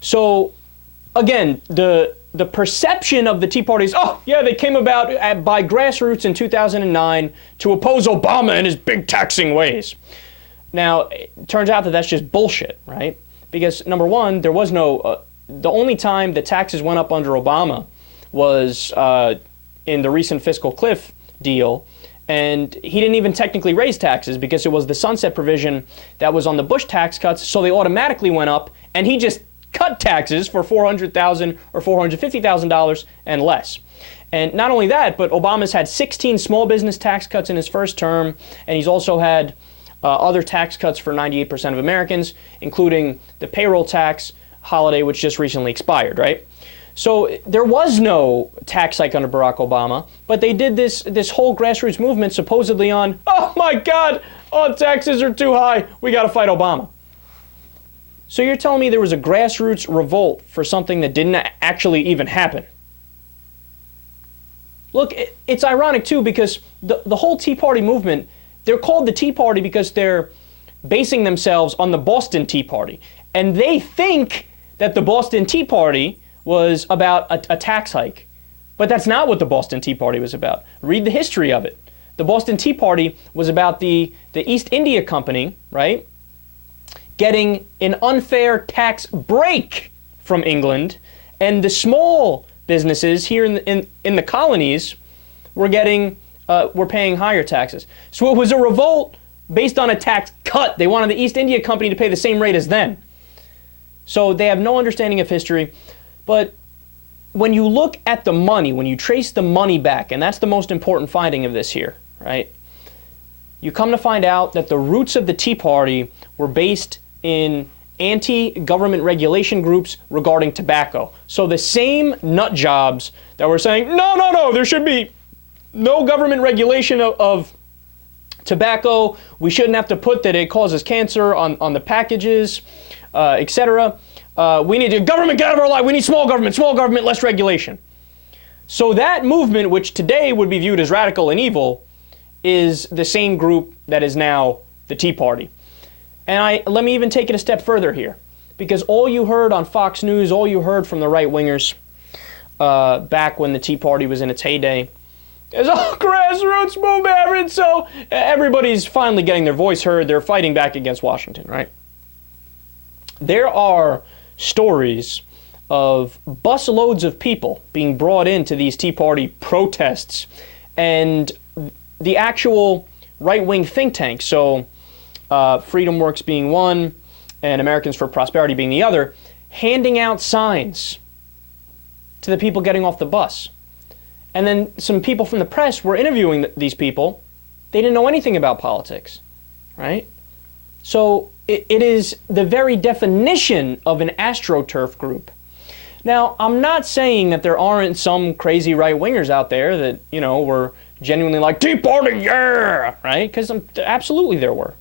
So, again, the perception of the Tea Party is, oh, yeah, they came about by grassroots in 2009 to oppose Obama and his big taxing ways. Now, it turns out that that's just bullshit, right? Because, number one, there was no, the only time the taxes went up under Obama was in the recent fiscal cliff deal, and he didn't even technically raise taxes because it was the sunset provision that was on the Bush tax cuts, so they automatically went up, and he just cut taxes for $400,000 or $450,000 and less. And not only that, but Obama's had 16 small business tax cuts in his first term, and he's also had other tax cuts for 98% of Americans, including the payroll tax holiday, which just recently expired, right? So there was no tax hike under Barack Obama, but they did this whole grassroots movement supposedly on, oh my God, oh, taxes are too high, we got to fight Obama. So you're telling me there was a grassroots revolt for something that didn't actually even happen? Look, it's ironic too, because the whole Tea Party movement, they're called the Tea Party because they're basing themselves on the Boston Tea Party. And they think that the Boston Tea Party was about a tax hike. But that's not what the Boston Tea Party was about. Read the history of it. The Boston Tea Party was about the East India Company, right, getting an unfair tax break from England, and the small businesses here in the colonies were paying higher taxes. So it was a revolt based on a tax cut. They wanted the East India Company to pay the same rate as them. So they have no understanding of history. But when you look at the money, when you trace the money back, and that's the most important finding of this here, right? You come to find out that the roots of the Tea Party were based in anti-government regulation groups regarding tobacco. So the same nut jobs that were saying, no, there should be no government regulation of tobacco. We shouldn't have to put that it causes cancer on the packages, etc. We need the government get out of our life. We need small government, less regulation. So that movement, which today would be viewed as radical and evil, is the same group that is now the Tea Party. And let me even take it a step further here, because all you heard on Fox News, all you heard from the right-wingers back when the Tea Party was in its heyday is, oh, grassroots movement, so everybody's finally getting their voice heard. They're fighting back against Washington, right? There are stories of busloads of people being brought into these Tea Party protests, and the actual right-wing think tanks, so Freedom Works being one and Americans for Prosperity being the other, handing out signs to the people getting off the bus. And then some people from the press were interviewing these people. They didn't know anything about politics, right? So it is the very definition of an AstroTurf group. Now, I'm not saying that there aren't some crazy right-wingers out there that, you know, were genuinely like, Tea Party, yeah, right? Because absolutely there were.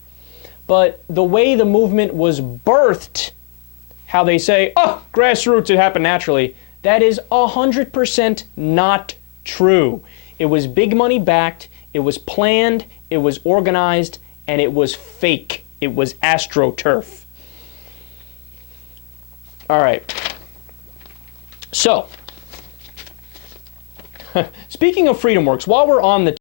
But the way the movement was birthed, how they say, oh, grassroots, it happened naturally, that is 100% not true. It was big money backed, it was planned, it was organized, and it was fake. It was AstroTurf. All right. So, speaking of Freedom Works, while we're on the